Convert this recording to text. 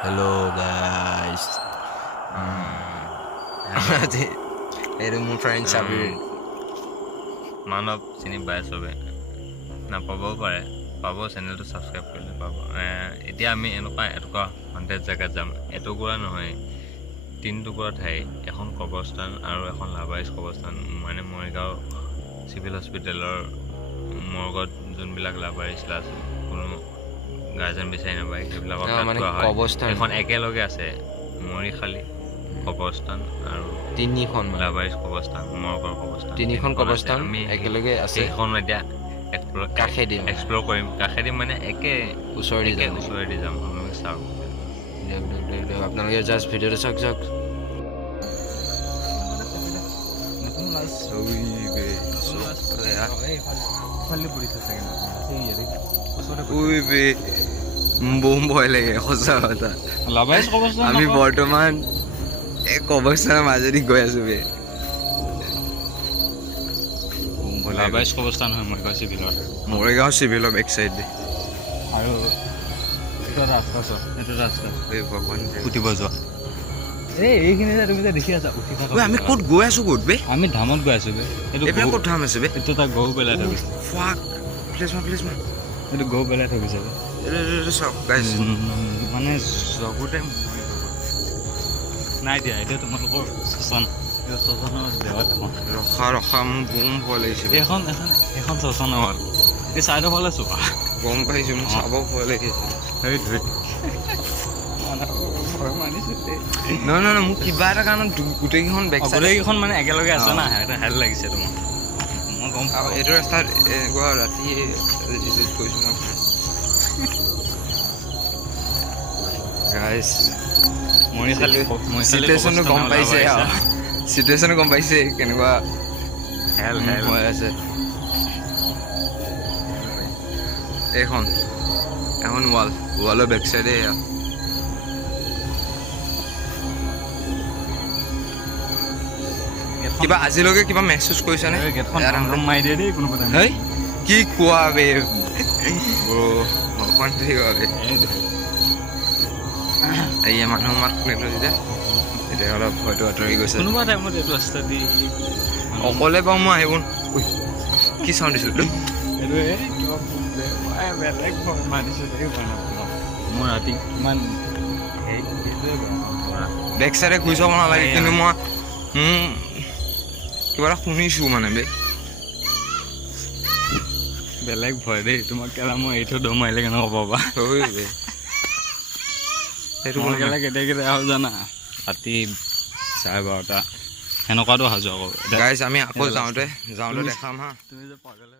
Hello guys. Itu মোৰ friend Sabir. মানৱ চিনি পায় চবে নাপাবও পাৰে পাব চেনেলটো ছাবস্ক্ৰাইব কৰিলে পাব এতিয়া আমি এনেকুৱা কণ্টেক্ট জেগাত যাম এটুকুৰা নহয় 3 টুকুৰা ঠাই এখন কবৰস্থান আৰু এখন লাভাইজ কবৰস্থান মানে মৰিগাঁও চিভিল হস্পিটেলৰ মৰ্গত যোনবিলাক লাভাইজ লাষ্ট কোনো গাৰ্জেন বিচাৰি নাপায় সেইবিলাকক কবৰস্থান এখন একেলগে আছে মৰিখালি কবৰস্থান আৰু তিনিখন লাভাইজ কবৰস্থান মৰ্গৰ কবৰস্থান তিনিখন কবৰস্থান একেলগে আছে এখন এতিয়া কাষেদি এক্সপ্ল'ৰ কৰিম কাষেদি মানে একে ওচৰেদি যাম আপোনালোকে চাওক আপোনালোকে জাষ্ট ভিডিঅ'টো চাওক বম ভয় লাগে সঁচা কথা আমি বৰ্তমান এই কবৰস্থানৰ মাজেদি গৈ আছো বে লাভাইজ কবৰস্থান হয় মৰিগাঁও চিভিলৰ বেক চাইড দে আৰু এইটো ৰাস্তা উঠিব যোৱা এইখিনি যে তুমি যে দেখি আছা উঠি থাকা আমি ক'ত গৈ আছো ক'ত বে আমি ধামত গৈ আছো বে এইবিলাক ক'ত ধাম আছে বে এইটো তাক গৰু পেলাই থৈ গৈছে ফাক প্লেছ মা এইটো গৰু পেলাই থৈ গৈছে এইটো চাওক গাইছ মানে জগতে নাই দিয়া এইটো তোমালোকৰ শ্মশান শ্মশানৰ দেৱাল ৰখা মোৰ বম ভয় লাগিছে এখন শ্মশানৰ ৱাল এই চাইডৰ ফালে চোৱা গম পাইছো মোৰ চাব ভয় লাগিছে নহয় মোক কিবা এটা কাৰণত গোটেইকেইখন গোটেইকেইখন মানে একেলগে আছে না এটা হেল লাগিছে তোমাক মই গম পাওঁ এইটো ৰাস্তাত এনেকুৱা ৰাতি ভিজিট কৰিছোঁ মই গাইছ চিটুৱেশ্যনটো গম পাইছে কেনেকুৱা হেল হৈ আছে এখন ৱালৰ বেক চাইডে কিবা আজিলৈকে কিবা মেছেজ কৰিছানে কি কোৱা বে অকণ ঠিক বে এয়া মানুহৰ মাত শুনিলো এতিয়া অলপ হয়তো আঁতৰি গৈছে কোনোবা টাইমত এইটো ৰাস্তা দি অকলে পাওঁ মই আহিব কি চাউণ্ড দিছিলোঁ মই ৰাতি কিমান বেক চাইডে ঘূৰি চাব নালাগে কিন্তু মই কিবা এটা শুনিছোঁ মানে বেলেগ ভয় দেই তোমাক কেলা মই এইটো দম মাৰিলে কেনেকুৱা পাবা সেইটো কেলা কেতিয়া আহোঁ জানা ৰাতি 12:30 সেনেকুৱাটো অহা যোৱা কৰোঁ গাইছ আমি আকৌ যাওঁতে দেখাম হা তুমি যে পাগল